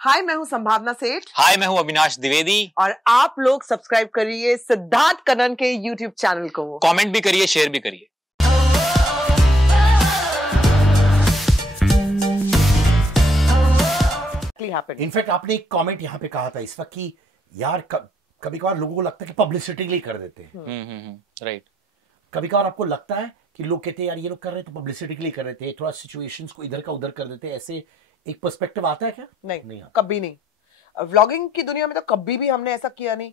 हाय, मैं हूं संभावना सेठ। हाय, मैं हूं अविनाश द्विवेदी। और आप लोग सब्सक्राइब करिए सिद्धार्थ कनन के यूट्यूब चैनल को। कमेंट भी करिए, शेयर भी करिए। इनफैक्ट आपने एक कमेंट यहाँ पे कहा था इस वक्त कि यार कभी कभार लोगों को लगता है कि पब्लिसिटी के लिए कर देते हैं। राइट। कभी कभार आपको लगता है कि लोग कहते हैं यार ये लोग कर रहे हैं तो पब्लिसिटी के लिए कर देते हैं, थोड़ा सिचुएशंस को इधर का उधर कर देते हैं, ऐसे एक पर्सपेक्टिव आता है क्या? नहीं कभी नहीं। व्लॉगिंग की दुनिया में तो कभी भी हमने ऐसा किया नहीं।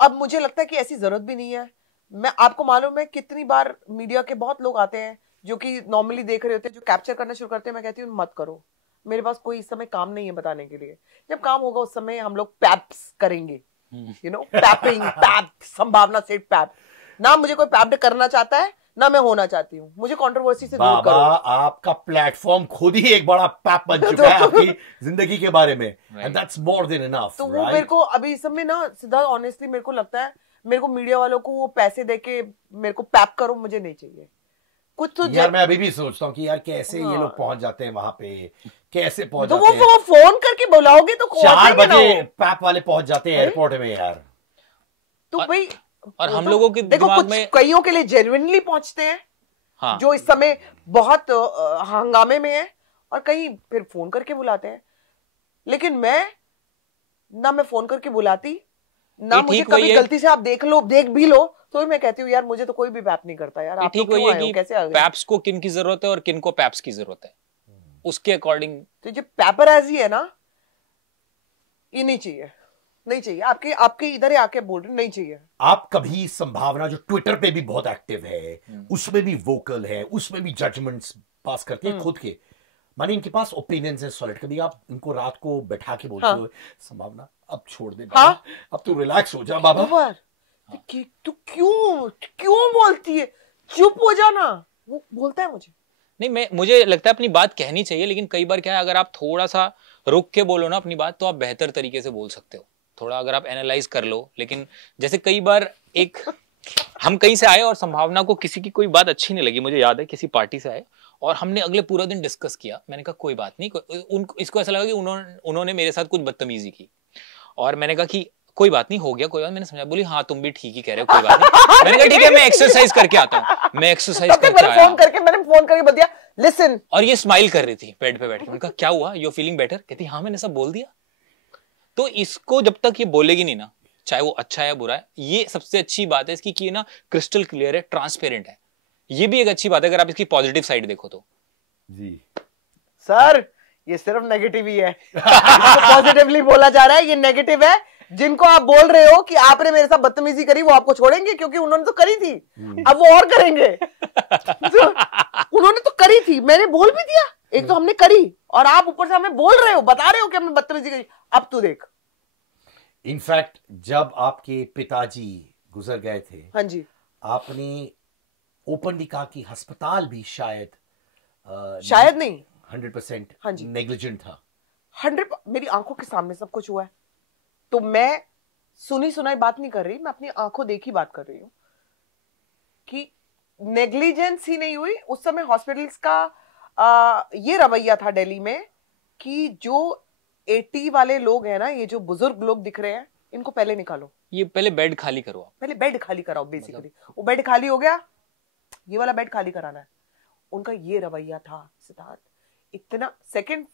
अब मुझे लगता है कि ऐसी जरूरत भी नहीं है। मैं आपको मालूम है कितनी बार मीडिया के बहुत लोग आते हैं जो कि नॉर्मली देख रहे होते हैं, जो कैप्चर करना शुरू करते हैं। मैं कहती हूँ मत करो, मेरे पास कोई इस समय काम नहीं है बताने के लिए। जब काम होगा उस समय हम लोग पैप्स करेंगे, पैपिंग, पैप, संभावना से पैप। ना मुझे कोई पैप्ड करना चाहता है ना मैं होना चाहती हूँ। मुझे कंट्रोवर्सी से दूर करो। आपका प्लेटफॉर्म खुद ही एक बड़ा पैप बन चुका है आपकी जिंदगी के बारे में, and that's more than enough. तो वो मेरे को अभी इस समय ना सिद्धार्थ, ऑनेस्टली मेरे को लगता है, मेरे को मीडिया वालों को वो पैसे देके मेरे को पैप करो, मुझे नहीं चाहिए कुछ। तो यार मैं अभी भी सोचता हूँ कि यार कैसे ये लोग पहुंच जाते हैं वहां पे, कैसे पहुंच तो जाते हैं। वो फोन करके बुलाओगे तो 4 बजे पैप वाले पहुंच जाते हैं एयरपोर्ट में यार। तो भाई, और हम लोगों के देखो कुछ कईयों के लिए जेन्युइनली पहुंचते हैं, हाँ, जो इस समय बहुत हंगामे में है, और कहीं फिर फोन करके बुलाते हैं। लेकिन मैं फोन करके बुलाती ना, मुझे कभी गलती से आप देख भी लो तो मैं कहती हूँ यार मुझे तो कोई भी पैप नहीं करता यार। आप लोग क्यों आए हो, कैसे आ गए? पैप्स को किन की जरूरत है और किन को पैप्स की जरूरत है, उसके अकॉर्डिंग। तो जो पैपराजी है ना, ये नहीं चाहिए, नहीं चाहिए। आपके इधर ही आके बोल रहे नहीं चाहिए। आप कभी संभावना जो ट्विटर पे भी बहुत एक्टिव है, उसमें भी वोकल है, उसमें भी जजमेंट्स पास करती है खुद के, माने इनके पास ओपिनियंस है सॉलिड। कभी आप इनको रात को बैठा के बोलते हो संभावना अब छोड़ दे बाबा, अब तू रिलैक्स हो जा बाबा। तू क्यों बोलती है, चुप हो जाना। वो बोलता है नहीं, मुझे लगता है अपनी बात कहनी चाहिए, लेकिन कई बार क्या है, अगर आप थोड़ा सा रुक के बोलो ना अपनी बात, तो आप बेहतर तरीके से बोल सकते हो। थोड़ा अगर आप एनालाइज कर लो। लेकिन जैसे कई बार हम कहीं से आए और संभावना को किसी की कोई बात अच्छी नहीं लगी। मुझे याद है किसी पार्टी से आए और हमने अगले पूरा दिन डिस्कस किया। मैंने कहा कोई बात नहीं, इसको ऐसा लगा कि उन्होंने मेरे साथ कुछ बदतमीजी की, और मैंने कहा कि कोई बात नहीं, हो गया कोई बात। मैंने समझा, बोली हाँ तुम भी ठीक ही कह रहे हो, कोई बात नहीं। मैंने कहा ठीक है, मैं एक्सरसाइज करके आता हूँ। मैं एक्सरसाइज करके आया। मैंने फोन करके बोल दिया लिसन, और ये स्माइल कर रही थी बेड पे बैठ के। मैंने कहा क्या हुआ, यू फीलिंग बेटर? कहती हाँ मैंने सब बोल दिया। तो इसको जब तक ये बोलेगी नहीं ना, चाहे वो अच्छा है या बुरा है, ये सबसे अच्छी बात है इसकी कि ये ना क्रिस्टल क्लियर है, ट्रांसपेरेंट है। ये भी एक अच्छी बात है अगर आप इसकी पॉजिटिव साइड देखो तो। जी सर, ये सिर्फ नेगेटिव ही है। पॉजिटिवली बोला जा रहा है, ये नेगेटिव है। जिनको आप बोल रहे हो कि आपने मेरे साथ बदतमीजी करी, वो आपको छोड़ेंगे क्योंकि उन्होंने तो करी थी, अब वो और करेंगे। तो उन्होंने तो करी थी, मैंने बोल भी दिया। एक तो हमने करी और आप ऊपर से हमें बोल रहे हो, बता रहे हो कि हमने बदतमीजी करी। अब तू देख। इनफैक्ट जब आपके पिताजी गुजर गए थे, हाँ जी, आपने ओपनली कहा कि अस्पताल भी शायद नहीं 100% हाँ जी नेग्लिजेंट था। 100 मेरी आंखों के सामने सब कुछ हुआ है। तो मैं सुनी सुनाई बात नहीं कर रही, मैं अपनी आंखों देखी बात कर रही हूं कि नेग्लिजेंस ही नहीं हुई। उस समय हॉस्पिटल्स का ये रवैया था दिल्ली में कि जो 80 वाले लोग हैं ना, ये जो बुजुर्ग लोग दिख रहे हैं, इनको पहले निकालो, ये पहले बेड खाली करो, पहले बेड खाली कराओ। बेसिकली वो बेड खाली हो गया, ये वाला बेड खाली कराना है। उनका ये रवैया था सिद्धार्थ। इतना सेकंड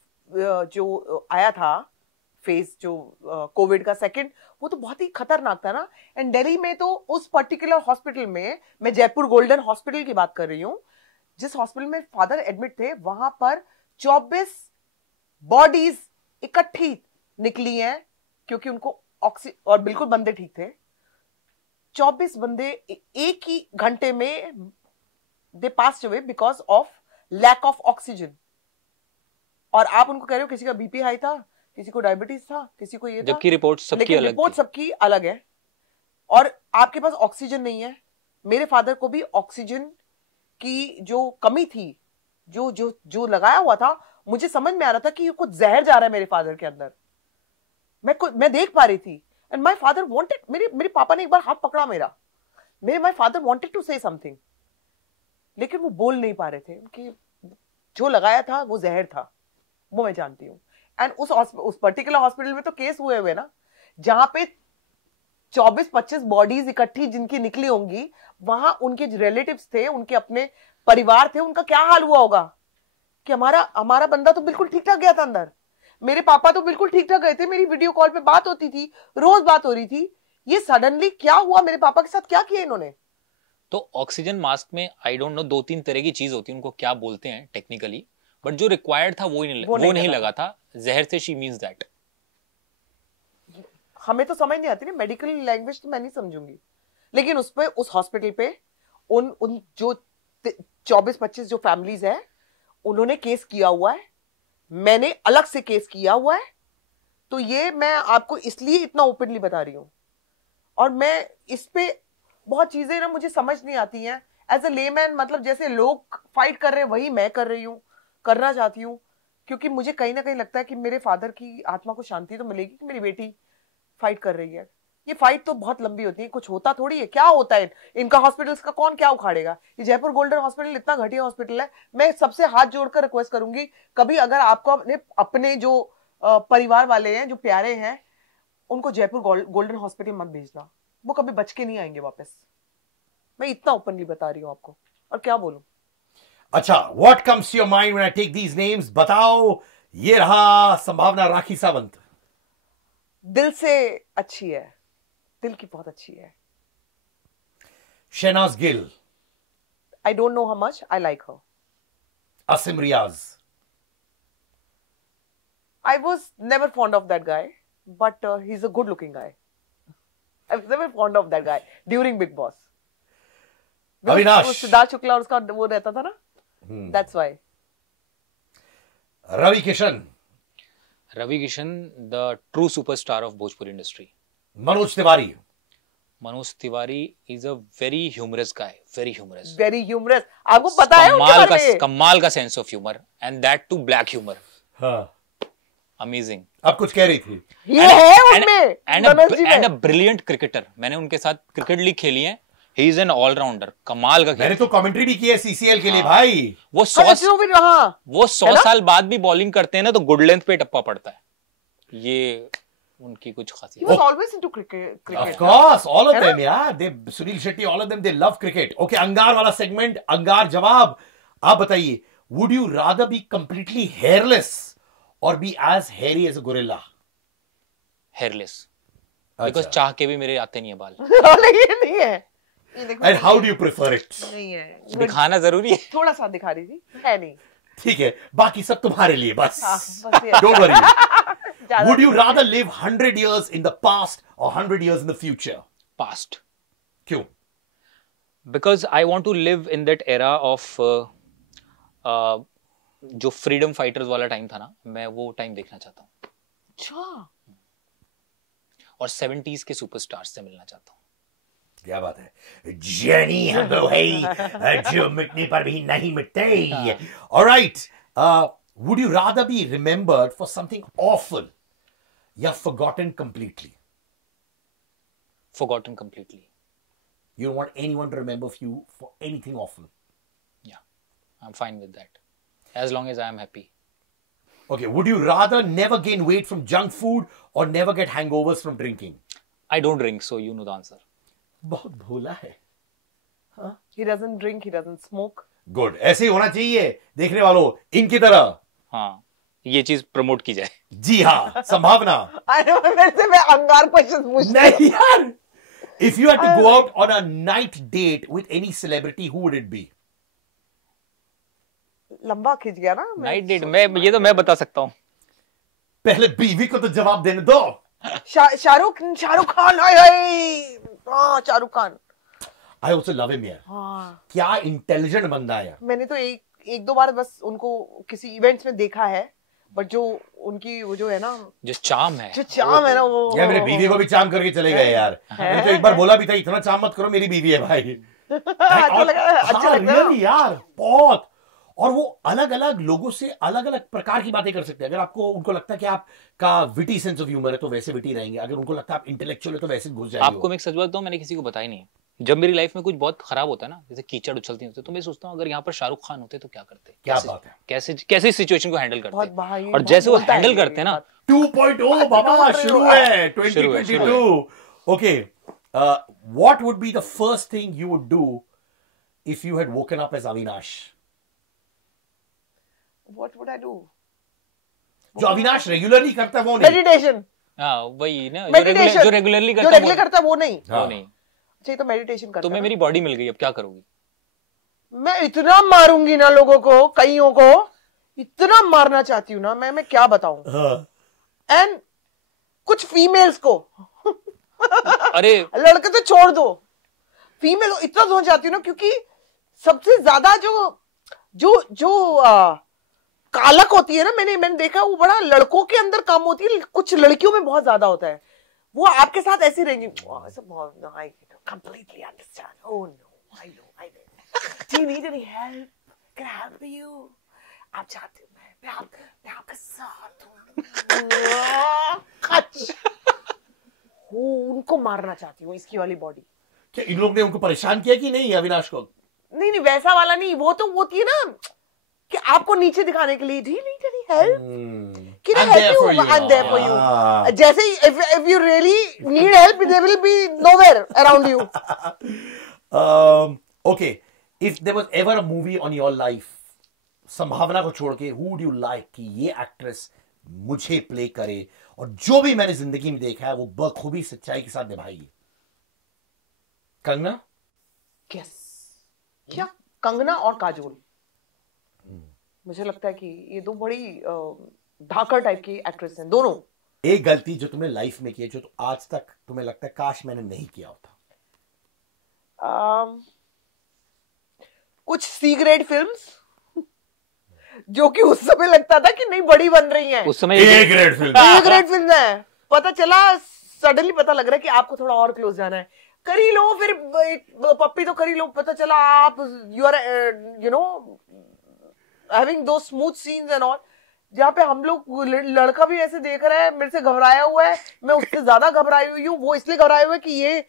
जो आया था फेज, जो कोविड का सेकंड, वो तो बहुत ही खतरनाक था ना। एंड दिल्ली में तो उस पर्टिकुलर हॉस्पिटल में, मैं जयपुर गोल्डन हॉस्पिटल की बात कर रही हूं, जिस हॉस्पिटल में फादर एडमिट थे, वहां पर 24 बॉडीज इकट्ठी निकली हैं क्योंकि उनको और बिल्कुल बंदे ठीक थे। 24 बंदे एक ही घंटे में they passed away because of lack of oxygen. और आप उनको कह रहे हो किसी का बीपी हाई था, किसी को डायबिटीज था, किसी को ये था, जबकि रिपोर्ट सबकी अलग है। और आपके पास ऑक्सीजन नहीं है। मेरे फादर को भी ऑक्सीजन की जो कमी थी, जो जो जो लगाया हुआ था, मुझे समझ में आ रहा था कि कुछ जहर जा रहा है मेरे फादर के अंदर। मैं देख पा रही थी। एंड माय फादर वांटेड, मेरे पापा ने एक बार हाथ पकड़ा मेरा, my father wanted to say something, लेकिन वो बोल नहीं पा रहे थे कि जो लगाया था वो जहर था, वो मैं जानती हूँ। एंड उस पर्टिकुलर हॉस्पिटल में तो केस हुए हुए ना, जहां पे 24-25 बॉडीज इकट्ठी जिनकी निकली होंगी, वहां उनके रिलेटिव्स थे, उनके अपने परिवार थे, उनका क्या हाल हुआ होगा कि हमारा बंदा तो बिल्कुल ठीक ठाक गया था अंदर, मेरे पापा तो बिल्कुल ठीक ठाक गए थे, मेरी वीडियो कॉल पे बात होती थी, रोज बात हो रही थी, ये सडनली क्या हुआ, मेरे पापा के साथ क्या किया इन्होंने। तो ऑक्सीजन मास्क में आई डोंट नो 2-3 तरह की चीज होती है, उनको क्या बोलते हैं टेक्निकली, बट जो रिक्वायर्ड था वो नहीं लगा था। जहर से शी मींस दैट। हमें तो समझ नहीं आती ना मेडिकल लैंग्वेज, तो मैं नहीं समझूंगी, लेकिन उस हॉस्पिटल पे उन जो 24-25 जो फैमिलीज है, उन्होंने केस किया हुआ है, मैंने अलग से केस किया हुआ है, तो ये मैं आपको इसलिए इतना ओपनली बता रही हूं। और मैं इस पे बहुत चीजें ना मुझे समझ नहीं आती हैं एज अ लेमैन, मतलब जैसे लोग फाइट कर रहे हैं वही मैं कर रही हूँ, करना चाहती हूँ, क्योंकि मुझे कहीं ना कहीं लगता है कि मेरे फादर की आत्मा को शांति तो मिलेगी कि मेरी बेटी फाइट कर रही है। ये फाइट तो बहुत लंबी होती है, कुछ होता थोड़ी है, क्या होता है इनका हॉस्पिटल्स का कौन क्या उखाड़ेगा। ये जयपुर गोल्डन हॉस्पिटल इतना घटिया हॉस्पिटल है, मैं सबसे हाथ जोड़कर रिक्वेस्ट करूंगी, कभी अगर आपको अपने जो परिवार वाले हैं, जो प्यारे हैं, उनको जयपुर गोल्डन हॉस्पिटल मत भेजना, वो कभी बच के नहीं आएंगे वापस। मैं इतना ओपनली बता रही हूँ आपको, और क्या बोलूं। अच्छा, what comes to your mind when I take these names? बताओ। ये रहा संभावना राखी सावंत। दिल से अच्छी है, दिल की बहुत अच्छी है। Shehnaaz Gill. I don't know how much, I like her. Asim Riaz. I was never fond of that guy, but he's a good-looking guy. I was never fond of that guy during Big Boss. Avinash. Siddharth Shukla और उसका वो रहता था ना, that's why. Ravi Kishan. Ravi Kishan, the true superstar of Bhojpuri industry. Manoj Tiwari. Manoj Tiwari is a very humorous guy, very humorous. Very humorous. आपको पता है उनके बारे में? कमाल का sense of humour, and that too black humor. हाँ। अमेजिंग। आप कुछ कह रही थी? ये है उनमें। And a brilliant cricketer. मैंने उनके साथ क्रिकेट लीग खेली है। ही इज एन ऑलराउंडर, कमाल का खेल। मैंने तो कमेंट्री भी की है सीसीएल के लिए भाई। वो 100 साल बाद भी बॉलिंग करते हैं ना, तो गुड लेंथ पे टप्पा पड़ता है। ये उनकी कुछ खासियत। He was always into cricket. Of course, all of them, yeah. Sunil Shetty, all of them, they love cricket. Okay, अंगार वाला सेगमेंट, अंगार जवाब। आप बताइए, would you rather be completely hairless or be as hairy as a gorilla? Hairless. Because चाह के भी मेरे आते नहीं है बाल। ये नहीं है। And how do you prefer it? नहीं है। दिखाना जरूरी है। थोड़ा सा दिखा रही थी, है नहीं। ठीक है, बाकी सब तुम्हारे लिए बस। बस Don't worry. Would you rather live 100 years in the past or 100 years in the future? Past. क्यों? Because I want to live in that era of जो फ्रीडम फाइटर्स वाला टाइम था ना, मैं वो टाइम देखना चाहता हूँ। अच्छा। और 70s के सुपरस्टार्स से मिलना चाहता हूँ। क्या बात है। जेनी हम वो है जो मिटने पर भी नहीं मिटते। Alright, would you rather be remembered for something awful या forgotten completely? Forgotten completely. You don't want anyone to remember you for anything awful? Yeah, I'm fine with that. As long as I am happy. Okay, would you rather never gain weight from junk food or never get hangovers from drinking? I don't drink, so you know the answer. बहुत भोला है। हाँ? He doesn't drink, he doesn't smoke. Good, ऐसे ही होना चाहिए देखने वालों, इनकी तरह। हाँ, ये चीज प्रमोट की जाए। जी हाँ, संभावना। वैसे मैं अंगार क्वेश्चन पूछती हूँ। नहीं यार। If you had to go out on a night date with any celebrity, who would it be? लंबा खिंच गया ना। नाइट डेट में ये तो मैं बता सकता हूँ। पहले बीवी को तो जवाब देने दो। शाहरुख खान। हाँ, Shahrukh Khan. I also love him यार। हाँ। क्या इंटेलिजेंट बंदा है यार। मैंने तो एक दो बार बस उनको किसी इवेंट्स में देखा है, बट जो उनकी वो जो है ना, जो चाम है ना वो। यार मेरे बीवी को भी चाम करके चले गए यार। मैंने तो एक बार बोला भी था, इतना चाम मत करो, मेरी बीवी है भाई। अच्छा लगा यार बहुत। और वो अलग अलग लोगों से अलग अलग प्रकार की बातें कर सकते हैं। अगर आपको उनको लगता है कि आपका विटी सेंस ऑफ ह्यूमर है तो वैसे विटी रहेंगे, अगर उनको लगता है आप इंटेलेक्चुअल है तो वैसे घुस जाएंगे। आपको मैं एक सच बात बताऊं, मैंने किसी को बताया नहीं। जब मेरी लाइफ में कुछ बहुत खराब होता है ना, जैसे कीचड़ उछलती होती है, तो मैं सोचता हूँ अगर यहाँ पर शाहरुख खान होते तो क्या करते, क्या बात है, कैसे इस सिचुएशन को हैंडल बहुत करते, भाई, और जैसे वो हैंडल करते हैं ना, 2.0 बाबा शुरू है 2022. Okay, what would be the first thing you would do if you had woken up as Avinash? What would I do? जो अविनाश रेगुलरली करता है वो नहीं. मेडिटेशन. हाँ वही ना, मेडिटेशन जो रेगुलरली जो करता रेगुलर करता है वो नहीं. वो नहीं. अच्छा तो मेडिटेशन करता. तुम्हें मेरी बॉडी मिल गई, अब क्या करोगी? मैं इतना मारूंगी ना लोगों को, कईयों को इतना मारना चाहती हूँ ना मैं क्या बताऊं. एंड कुछ फीमेल्स को अरे लड़के तो छोड़ दो, फीमेल को इतना सोच जाती हूँ ना, क्योंकि सबसे ज्यादा जो कालक होती है ना, मैंने देखा वो बड़ा लड़कों के अंदर कम होती है, कुछ लड़कियों में बहुत ज्यादा होता है. वो आपके साथ ऐसी रहेंगी. I completely understand. Oh no, I know. Do you need any help? Can I help you? आप चाहते हो मैं आपके साथ हूँ. उनको मारना चाहती हूँ, इसकी वाली बॉडी. क्या इन लोग ने उनको परेशान किया कि नहीं अविनाश को? नहीं वैसा वाला नहीं, वो तो होती है ना कि आपको नीचे दिखाने के लिए. Do you need any help? Can I help you? I'm there for you. जैसे if you really need help, there will be nowhere around you. Okay, if there was ever a movie on your life, संभावना को छोड़ के, who would you like कि ये actress मुझे play करे और जो भी मैंने जिंदगी में देखा है वो बखूबी सच्चाई के साथ निभाएगी? कंगना? Yes. क्या? कंगना और काजोल. मुझे लगता है कि ये दो बड़ी धाकड़ टाइप की एक्ट्रेस हैं दोनों. एक गलती जो तुमने लाइफ में की है, जो तो आज तक तुम्हें लगता है काश मैंने नहीं किया होता. कुछ सी ग्रेड फिल्म्स जो कि उस समय लगता था कि नहीं बड़ी बन रही हैं. उस समय ए ग्रेड फिल्म है, पता चला सडनली पता लग रहा है कि आपको थोड़ा और क्लोज जाना है, कर ही लो. फिर पप्पी तो कर ही लो, पता चला आप you are you know having दो स्मूथ सीन्स एंड ऑल, जहाँ पे हम लोग लड़का भी ऐसे देख रहा है, मेरे से घबराया हुआ है, मैं उससे ज्यादा घबराई हुई हूँ, वो इसलिए घबराया हुआ है कि ये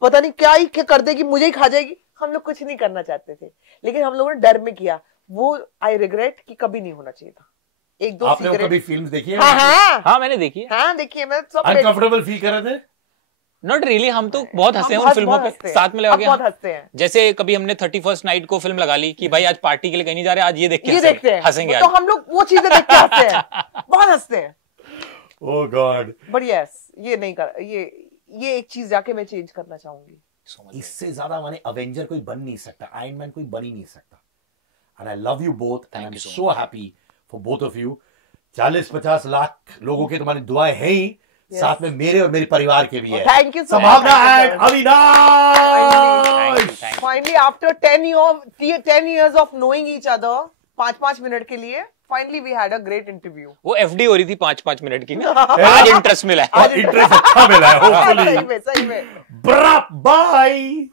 पता नहीं क्या ही कर देगी, मुझे ही खा जाएगी. हम लोग कुछ नहीं करना चाहते थे, लेकिन हम लोगों ने डर में किया. वो आई रिग्रेट कि कभी नहीं होना चाहिए था. एक दो आपने कभी फिल्म्स देखी है? हाँ मैंने देखी है. हाँ देखिए, मैं सब अनकंफर्टेबल फील कर रहे थे? नॉट रियली, हम तो बहुत हंसे हैं उन फिल्मों पे, साथ में लगा के बहुत हंसते हैं. जैसे कभी हमने 31st नाइट को फिल्म लगा ली कि भाई आज पार्टी के लिए कहीं नहीं जा रहे, आज ये देख के देखते हैं, हंसेंगे. तो हम लोग वो चीजें देख के हंसते हैं, बहुत हंसते हैं. ओह गॉड. बट यस, ये नहीं कर, ये एक चीज जाके मैं चेंज करना चाहूंगी. इससे ज्यादा माने अवेंजर कोई बन नहीं सकता, आयरन मैन कोई बन ही नहीं सकता. And I love you both and I am so happy for both of you. 40-50 lakh लोगों के तुम्हारी दुआएं हैं ही, साथ में मेरे और मेरे परिवार के भी है. Thank you. संभावना है Avinash. Finally after 10 years of knowing each other, 5 minute के लिए finally we had a great interview. वो एफडी हो रही थी 5 मिनट की ना. आज इंटरेस्ट मिला है. इंटरेस्ट अच्छा मिला है. होपफुली सही में. बाय.